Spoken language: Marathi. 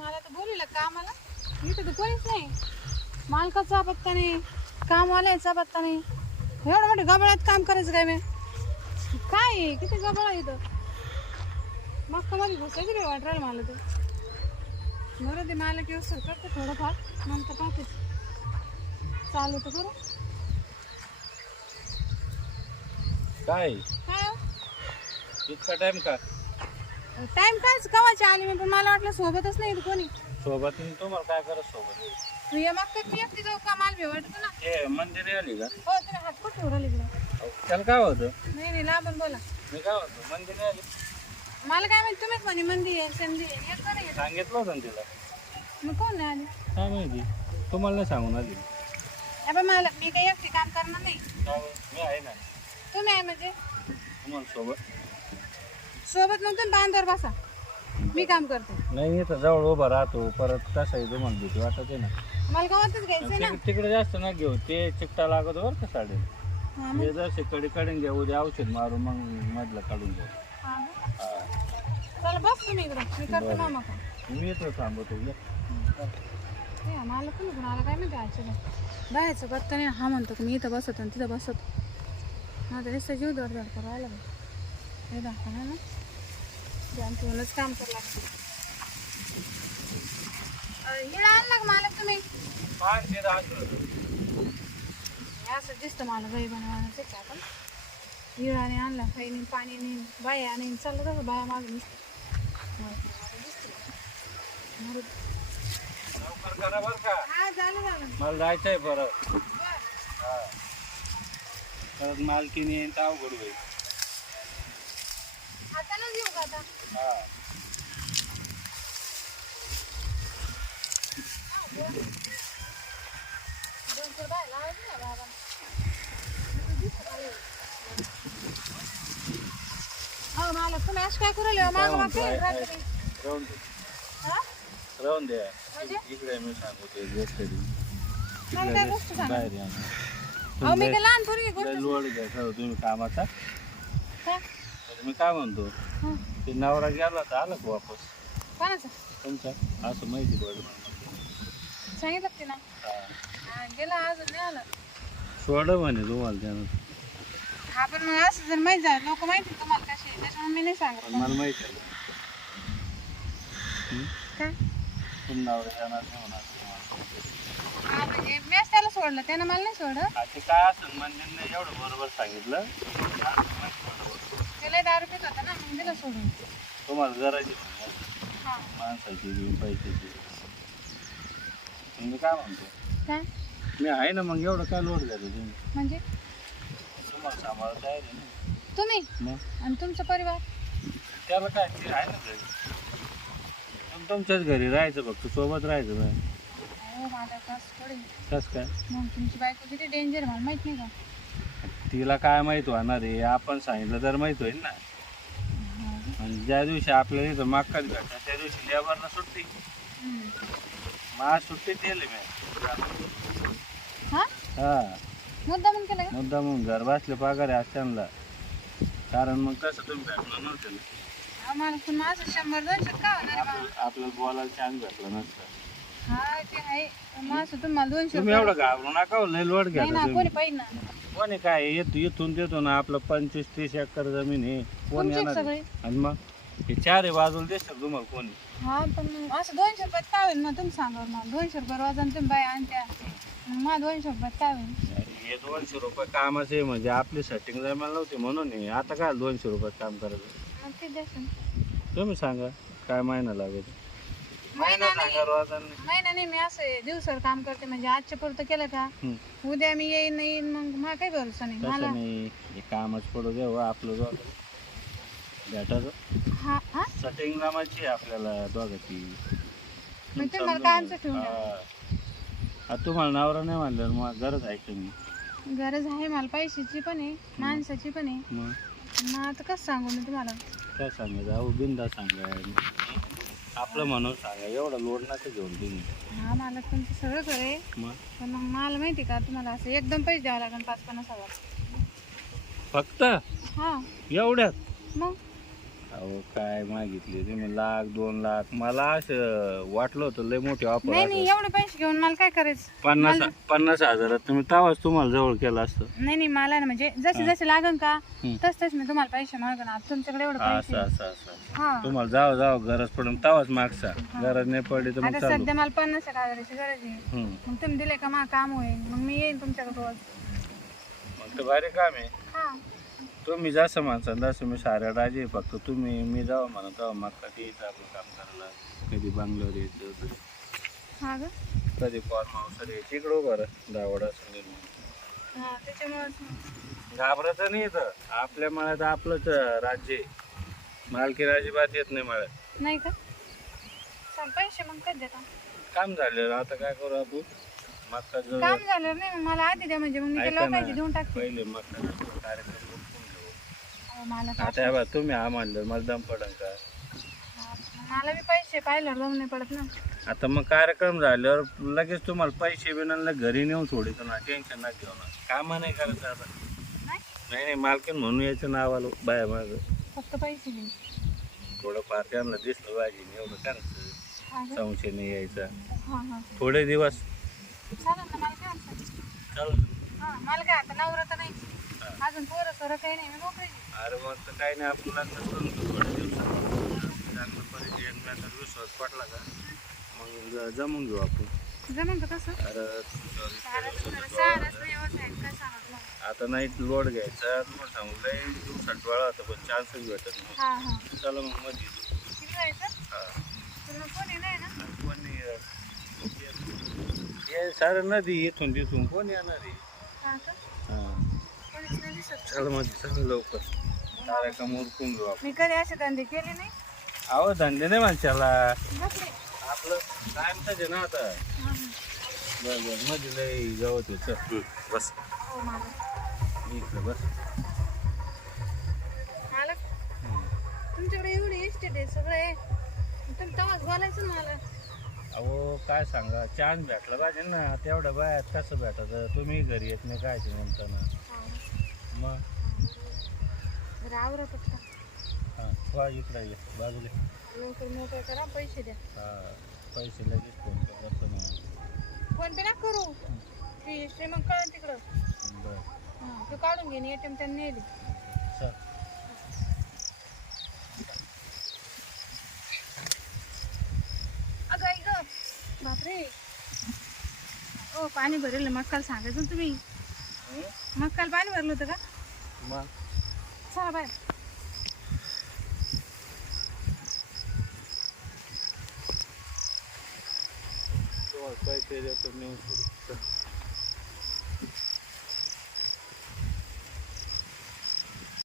मला तर बोलवलं कामाला, इथं तर कोणीच नाही. मालकाचा पत्ता नाही, कामवाल्याचा पत्ता नाही. एवढं मोठं गबाळात काम करायचं काय मी? काय आहे? किती गबाळ आहे इथं. मग मध्ये घुसायची रे वाटरायला मला तर. बरं ते मला किंवा सर करते थोडंफार, नंतर पाहते चालू तर करू. काय काय इतका टाइम का? टाइम कायच कवाची आली मी, पण मला वाटलं सोबतच नाही इथं कोणी. सोबत तुम्हाला काय करत सोबत? ये मग तर मी एकटी जाऊ का? मला भी वाटत ना. हे मंदिर आली का? हो तुम्ही हात कुठे ठेवून राहिले इकडं? त्याला काय होतं? नाही नाही लांबून बोला. मी काय होतो मंदिर आली मला काय माहिती, तुम्हीच म्हणे मंदी आहे संधी आहे येत का नाही? सांगितलं होतं ना तिला. मग कोण नाही आली? काय माहिती तुम्हाला नाही सांगून आली. अबे मला मी काही एकटी काम करणार नाही. काय मी आहे ना तुम्ही आहे म्हणजे तुम्हाला सोबत. सोबत मग तुम्ही बांधावर बसा, मी काम करते. नाही इथं जवळ उभा राहतो परत कसं आहे तुम्हाला भीती वाटत आहे ना. मला गावातच घ्यायचंय ना. तिकडे जास्त ना घेऊ ते चिकटा लागत बरं का साडे. हा मग. हे जर कडे काढून घ्या उद्या औषध मारून मग मधलं काढून घ्या. हा मग. चला बस तुम्ही इकडं, मी करते मामा का. मी येतो थांबतो मला पण कुणाला काय माहिती आजच्या बाहेरचं पत्ता नाही. हा म्हणतो की मी इथं बसत आणि तिथं बसत. माझं नुसतं जीव दरदर करायला हे दाखवणार ना त्यांच काम करावं लागतं. हिला आणला का मला तुम्ही? हे असं दिसतं मला गाई बनवायचं का आपण. हिळाने आणला, काही नाही, पाणी नाही, बाया नाही, चाललं तसं बाया माझं नुसतं. लवकर करा बरं का. हा झालं झालं. मला जायचंय परत. बरं. हा परत मालकीने येईन तर अवघड होईल. हातानंच येऊ का आता? हा दोनशे बाय लावायचं ना बाबा. हो मला तुम्ही असं काय करू राहिले? मागं मागं फिरत राहते मी. राहून दे हा? राहून द्या. म्हणजे? इकडे मी सांगू ते गोष्ट मला काय गोष्ट सांगा? बाहेर या अहो मी काय लहान पोरगी गोष्ट लोड घ्या सर तुम्ही कामाचा. काय? तर मी काय म्हणतो हं. ते नवरा गेला तर आला का वापस कोणाचं? तुमचा असं माहिती पडलं. सांगितलं का तिला? हा, गेला अजून नाही आला. सोड म्हणे तुम्हाला त्यानं. हा पण मग असं जर माहिती झालं, लोक माहिती तुम्हाला कशी आहे, त्याच्यामुळे मी नाही सांगत. पण मला माहिती आहे काय? तुम्ही नवरा जाणार नाही होणार. हा म्हणजे मीच त्याला सोडलं, त्यानं मला नाही सोडलं. ते काय असेल मंदिरने एवढं बरोबर सांगितलं. त्याला दारू पित होता ना, मग दिलं सोडून. तुम्हाला गरज हा. माणसाची देऊन पैशाची. मी काय म्हणतो काय? मी आहे ना मग एवढं काय लोड झालं तुम्ही म्हणजे तुम्हाला सांभाळता आहे ना तुम्ही मग आणि तुमचा परिवार. त्याला काय ते आहे ना घरी. तुमच्याच घरी राहायचं फक्त सोबत राहायचं बाय. हो माझा कसं थोडी. कसं काय मग तुमची बायको किती डेंजर मला माहित नाही का? तिला काय माहित होणार आहे आपण सांगितलं तर माहित होईल ना. आणि ज्या दिवशी आपल्याला इथं मागकाच भेटतात त्या दिवशी लेबरला सुट्टी. मग आज सुट्टी दिली मी. हा हा मुद्दा म्हणून केलं का? मुद्दा मग घर बसले पगार आहे आज त्यांना. कारण मग कसं तुम्ही भेटलं नव्हतं ना. आम्हाला पण माझं 100-200 का होणार आहे बा? आपल्याला बोलायला चान्स भेटला नसतं. हा ते आहे, माझं तुम्हाला 200 तुम्ही एवढं घाबरू नका हो, लय लोड घ्या नाही ना, कोणी पाहिजे ना. कोणी काय येतो इथून देतो ना आपलं 25-30 एकर जमीन आहे. कोण तुमचीच येणार सगळी. आहे? आणि मग हे चारही बाजूला दिसतात तुम्हाला कोणी. हा पण मग असं 200 रुपयात काय होईल मग तुम्ही सांगा मला. 200 रुपये रोजानं तुम्ही बाय आणत्या, मग 200 रुपयात काय होईल? हे 200 रुपये कामाचे आहे म्हणजे आपली सेटिंग जमायला नव्हती म्हणून आहे. आता काय 200 रुपयात काम करायचं मग किती द्यायचं? तुम्ही सांगा काय महिना लागेल. महिना महिना सांगा रोजानं. महिना नाही, मी असं दिवसावर काम करते म्हणजे आजच्या पुरतं केलं का उद्या मी येईन मग मला काही भरोसा नाही मला. तसं नाही हे कामच पडू द्या हो, आपलं दोघं भेटायचं. हा हा सेटिंग जमायची आहे आपल्याला दोघांची. मग तुम्हाला कामचं ठेवून द्या. हा. आता तुम्हाला नवरा नाही म्हणलं मग गरज आहे का मी. गरज आहे मला, पैशाची पण आहे, माणसाची पण आहे. मग आता कसं सांगू मी तुम्हाला? काय सांगायचं अहो बिंदा सांगा. आपलं म्हणून सांगा एवढा लोड नका घेऊन तुम्ही. हा मला तुमचं सगळं करे, मग पण मग मला माहिती का तुम्हाला असं एकदम पैसे द्यावं लागेल 5-50 हजार. फक्त हा एवढ्यात मग अहो काय मागितले तुम्ही 1,00,000 2,00,000 मला असं वाटलं होतं लय मोठी नाही ऑफर नाही एवढे पैसे घेऊन मला काय करायचं 50,000 तुम्ही तेव्हाच तुम्हाला जवळ केलं असतं. नाही नाही मला ना म्हणजे जसे जसे लागन का हं. तस मी तुम्हाला पैसे मागन आता तुमच्याकडे एवढे पैसे असं हा तुम्हाला जाव गरज पडून तेव्हाच मागचा. गरज नाही पडली तर मग आता चालू. सध्या मला 50,000ची गरज आहे. हं. मग तुम्ही दिले का मला काम होईल मग मी येईन तुमच्याकडे रोज. मग तर भारी काम आहे. हा तुम्ही जसं म्हणसान तसं मी साऱ्या राजी आहे. फक्त तुम्ही मी जावं म्हणा तेव्हा मग कधी यायचं आपलं काम करायला. कधी बंगलोर यायचं हा ग कधी फॉर्म हाऊस यायचं इकडं उभं राहा दावड असं हा त्याच्यामुळे घाबरायचं नाही येतं. आपल्या मळ्यात आपलंच राज्य आहे. मालकी अजिबात येत नाही मळ्यात. नाही का चल पैसे मग कधी देता काम झालं आता काय करू आपण मक्का जो काम झालं नाही मग मला आधी द्या म्हणजे मग मी ऐका त्याला ना, पैसे देऊन टाकते. पहिले मक्का कार्यक्रम उरकून घेऊ. अहो, मला आता हे बघा तुम्ही हा म्हणलं मला दम पडन का. मला बी पैसे पाहिलं जाऊन नाही पडत ना. आता मग कार्यक्रम झाल्यावर लगेच तुम्हाला पैसे बिनाला घरी नेऊन सोडायचं ना. टेन्शन ना घेऊ ना. काम नाही करायचं आता. नाही नाही मालकीन म्हणून यायचं नाव आलं बाय माझं फक्त पैसे दे. थोडंफार त्यांना दिसलं पाहिजे एवढं करायचं. हा ग? संशय नाही यायचा. हा हा थोडे दिवस चालेल ना मला काय अडचण चल. हा मला काय आता नवरा तर नाही अजून पोरं सोरं काही नाही मी मोकळी आहे. अरे मग तर काही नाही आपल्याला करून घेऊ थोड्या दिवसात. चांगलं परिचय एकमेकांचा विश्वास पटला का मग जमून घेऊ आपण. जमून का तसं अरे सारच नाही होत आहे काय सांगा तुम्हाला. आता नाही लोड घ्यायचा तुम्हाला सांगू लय दिवसात डोळा होता पण चान्सच भेटत नाही. हा हा चला मग मध्ये किती जायचं हा तुला कोणी नाही ना. पण हे सारं नदी इथून तिथून कोण येणार आहे. हा का हा कोणीच नाही दिसत. चल मध्ये चल लवकर कार्यक्रम उरकून घेऊ आपण. मी कधी असे धंदे केले नाही. अहो धंदे नाही माणसाला बसले आपलं टाइमच आहे ना आता. हा हा बरं मध्ये लय गवत आहे. चल बस हो मला इकडे बस. मला तुमच्याकडे एवढी इस्टेट आहे सगळं आहे तुम्ही तेव्हाच बोलायचं ना मला. अहो काय सांगा चान्स भेटला पाहिजे ना. तेवढ्या बायात कसं भेटायचं तुम्ही घरी येत नाही काय ते म्हणताना हा मग. बरं आवरा पटकन. हां वा इकडं ये बाजूला. लवकर मोकळं करा पैसे द्या. हां पैसे लगेच फोन करतो मग. फोन पे ना करू ती श्रीमंत कळलं तिकडं. बरं हां तू काढून घे ATM त्यांनी नेली. चल. अगं आई गं बापरे ओ पाणी भरलं मक्काला सांगायचं ना तुम्ही. मक्काला पाणी भरलं होतं का. मग चला बाय. पैसे देतो नेऊन सोडू. चल.